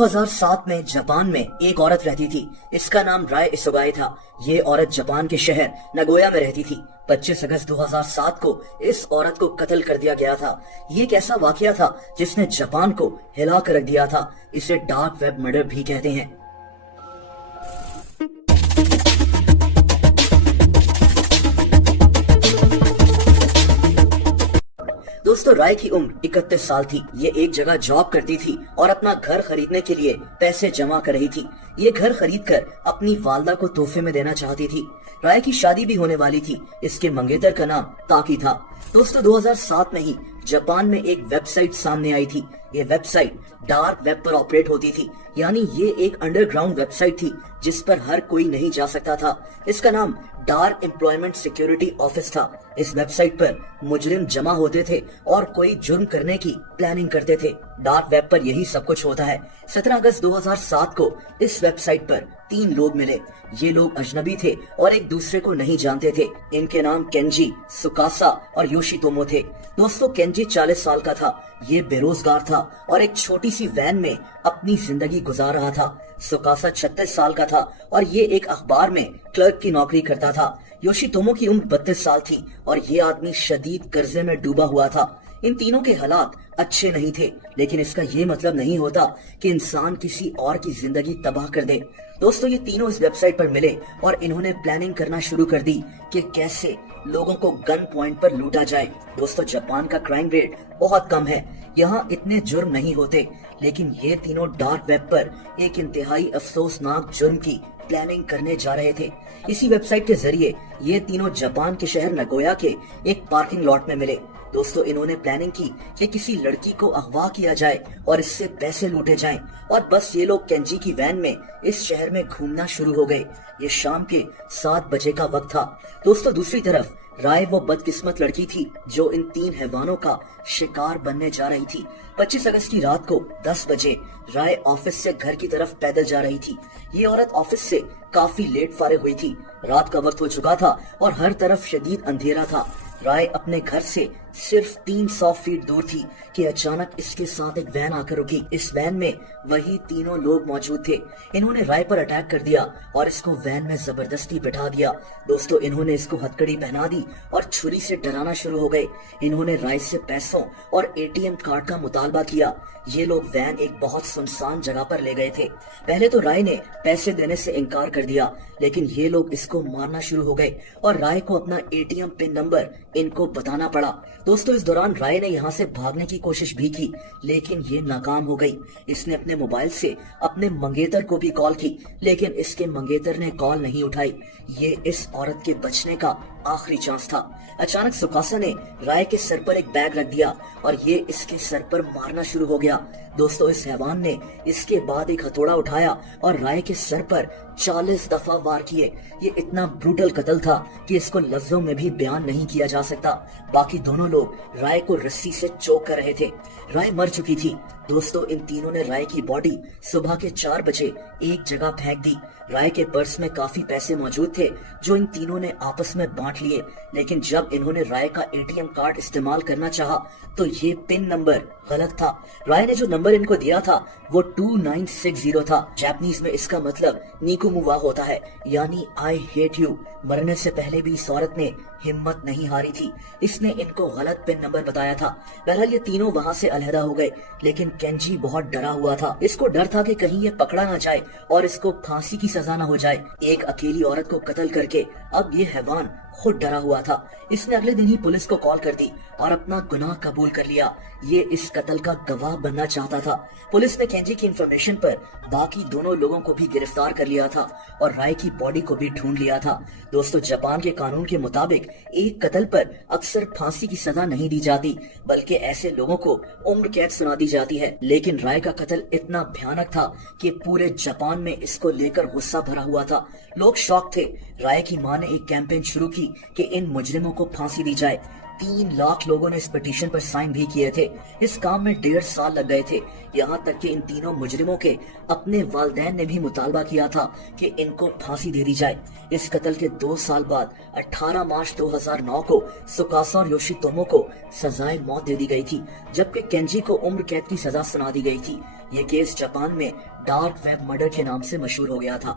2007 में जापान में एक औरत रहती थी। इसका नाम राय इसुगाई था। ये औरत जापान के शहर नगोया में रहती थी। 25 अगस्त 2007 को इस औरत को कत्ल कर दिया गया था। ये एक ऐसा वाकया था जिसने जापान को हिला कर रख दिया था। इसे डार्क वेब मर्डर भी कहते हैं। दोस्तों, राय की उम्र 31 साल थी। ये एक जगह जॉब करती थी और अपना घर खरीदने के लिए पैसे जमा कर रही थी। ये घर खरीदकर अपनी वालदा को तोहफे में देना चाहती थी। राय की शादी भी होने वाली थी। इसके मंगेतर का नाम ताकी था। दोस्तों, 2007 में ही जापान में एक वेबसाइट सामने आई थी। ये वेबसाइट डार्क वेब पर ऑपरेट होती थी, यानी ये एक अंडरग्राउंड वेबसाइट थी जिस पर हर कोई नहीं जा सकता था। इसका नाम डार्क एम्प्लॉयमेंट सिक्योरिटी ऑफिस था। इस वेबसाइट पर मुजरिम जमा होते थे और कोई जुर्म करने की प्लानिंग करते थे। डार्क वेब पर यही सब कुछ होता है। 17 अगस्त 2007 को इस वेबसाइट पर 3 लोग मिले। ये लोग अजनबी थे और एक दूसरे को नहीं जानते थे। इनके नाम केंजी, सुकासा और योशितोमो थे। दोस्तों, केंजी 40 साल का था। ये बेरोजगार था और एक छोटी सी वैन में अपनी जिंदगी गुजार रहा था। सुकासा 36 साल का था और ये एक अखबार में क्लर्क की नौकरी करता था। योशितोमो की उम्र 32 साल थी और ये आदमी शदीद कर्जे में डूबा हुआ था। इन तीनों के हालात अच्छे नहीं थे, लेकिन इसका ये मतलब नहीं होता कि इंसान किसी और की जिंदगी तबाह कर दे। दोस्तों, ये तीनों इस वेबसाइट पर मिले और इन्होंने प्लानिंग करना शुरू कर दी कि कैसे लोगों को गन पॉइंट पर लूटा जाए। दोस्तों, जापान का क्राइम रेट बहुत कम है। यहाँ इतने जुर्म नहीं होते, लेकिन ये तीनों डार्क वेब पर एक इंतहाई अफसोसनाक जुर्म की प्लानिंग करने जा रहे थे। इसी वेबसाइट के जरिए ये तीनों जापान के शहर नगोया के एक पार्किंग लॉट में मिले। दोस्तों, इन्होंने प्लानिंग की कि किसी लड़की को अगवा किया जाए और इससे पैसे लूटे जाएं, और बस ये लोग केंजी की वैन में इस शहर में घूमना शुरू हो गए। ये शाम के 7 बजे का वक्त था। दोस्तों, दूसरी तरफ राय वो बदकिस्मत लड़की थी जो इन 3 हैवानों का शिकार बनने जा रही थी। 25 अगस्त की रात को 10 बजे राय ऑफिस से घर की तरफ पैदल जा रही थी। ये औरत ऑफिस से काफी लेट फारिग हुई थी। रात का वक्त हो चुका था और हर तरफ शदीद अंधेरा था। राय अपने घर से सिर्फ 300 फीट दूर थी कि अचानक इसके साथ एक वैन आकर रुकी। इस वैन में वही तीनों लोग मौजूद थे। इन्होंने राय पर अटैक कर दिया और इसको वैन में जबरदस्ती बिठा दिया। दोस्तों, इन्होंने इसको हथकड़ी पहना दी और छुरी से डराना शुरू हो गए। इन्होंने राय से पैसों और एटीएम कार्ड का मुतालबा किया। ये लोग वैन एक बहुत सुनसान जगह पर ले गए थे। पहले तो राय ने पैसे देने से इनकार कर दिया, लेकिन ये लोग इसको मारना शुरू हो गए और राय को अपना एटीएम पिन नंबर इनको बताना पड़ा। दोस्तों, इस दौरान राय ने यहाँ से भागने की कोशिश भी की, लेकिन ये नाकाम हो गई। इसने अपने मोबाइल से अपने मंगेतर को भी कॉल की, लेकिन इसके मंगेतर ने कॉल नहीं उठाई। ये इस औरत के बचने का आखिरी चांस था। अचानक सुकासा ने राय के सर पर एक बैग रख दिया और ये इसके सर पर मारना शुरू हो गया। दोस्तों, इस हैवान ने इसके बाद एक हथौड़ा उठाया और राय के सर पर 40 दफा वार किए। ये इतना ब्रूटल कत्ल था कि इसको लफ्जों में भी बयान नहीं किया जा सकता। बाकी दोनों लोग राय को रस्सी से चोक कर रहे थे। राय मर चुकी थी। दोस्तों, इन तीनों ने राय की बॉडी सुबह के 4 बजे एक जगह फेंक दी। राय के पर्स में काफी पैसे मौजूद थे जो इन तीनों ने आपस में बांट लिए, लेकिन जब इन्होंने राय का एटीएम कार्ड इस्तेमाल करना चाहा तो ये पिन नंबर गलत था। राय ने जो नंबर इनको दिया था वो 2960 था। जापानीज में इसका मतलब निकुमुवा होता है, यानी आई हेट यू। मरने से पहले भी इस औरत ने हिम्मत नहीं हारी थी। इसने इनको गलत पिन नंबर बताया था। बहरहाल ये तीनों वहाँ से अलहदा हो गए, लेकिन केंजी बहुत डरा हुआ था। इसको डर था कि कहीं ये पकड़ा ना जाए और इसको फांसी की सजा न हो जाए। एक अकेली औरत को कत्ल करके अब ये हैवान खुद डरा हुआ था। इसने अगले दिन ही पुलिस को कॉल कर दी और अपना गुनाह कबूल कर लिया। ये इस कत्ल का गवाह बनना चाहता था। पुलिस ने केंजी की इंफॉर्मेशन पर बाकी दोनों लोगों को भी गिरफ्तार कर लिया था और राय की बॉडी को भी ढूंढ लिया था। दोस्तों, जापान के कानून के मुताबिक एक कत्ल पर अक्सर फांसी की सजा नहीं दी जाती, बल्कि ऐसे लोगों को उम्र कैद सुना दी जाती है। लेकिन राय का कत्ल इतना भयानक था कि पूरे जापान में इसको लेकर गुस्सा भरा हुआ था। लोग शॉक थे। राय की मां ने एक कैंपेन शुरू की कि इन मुजरिमों को फांसी दी जाए। 3 लाख लोगों ने इस पिटीशन पर साइन भी किए थे। इस काम में 1.5 साल लग गए थे। यहाँ तक कि इन तीनों मुजरिमों के अपने वालिदैन ने भी मुतालबा किया था कि इनको फांसी दे दी जाए। इस कत्ल के 2 साल बाद 18 मार्च 2009 को सुकासा और योशितोमो को सजाए मौत दे दी गई थी, जबकि केंजी को उम्र कैद की सजा सुना दी गई थी। ये केस जापान में डार्क वेब मर्डर के नाम से मशहूर हो गया था।